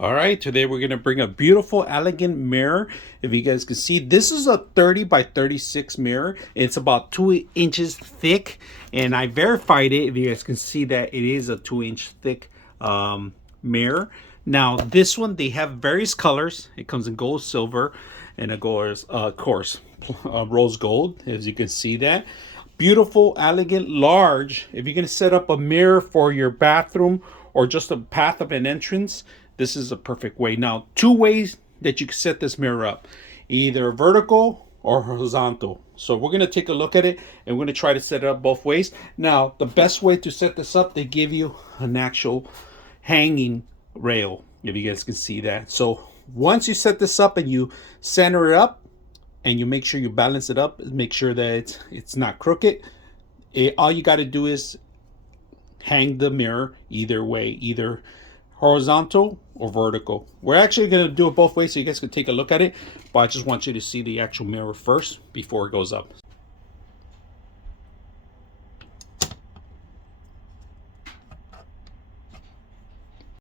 All right, today we're going to bring a beautiful, elegant mirror. If you guys can see, this is a 30 by 36 mirror. It's about 2 inches thick, and I verified it. If you guys can see that it is a 2 inch thick mirror. Now, this one, they have various colors. It comes in gold, silver, and of course, rose gold, as you can see that. Beautiful, elegant, large. If you're going to set up a mirror for your bathroom or just a path of an entrance, this is a perfect way. Now, two ways that you can set this mirror up, either vertical or horizontal. So we're going to take a look at it, and we're going to try to set it up both ways. Now, the best way to set this up, they give you an actual hanging rail, if you guys can see that. So once you set this up and you center it up, and you make sure you balance it up, make sure that it's not crooked, all you got to do is hang the mirror either way, either horizontal or vertical. We're actually going to do it both ways so you guys can take a look at it, but I just want you to see the actual mirror first before it goes up.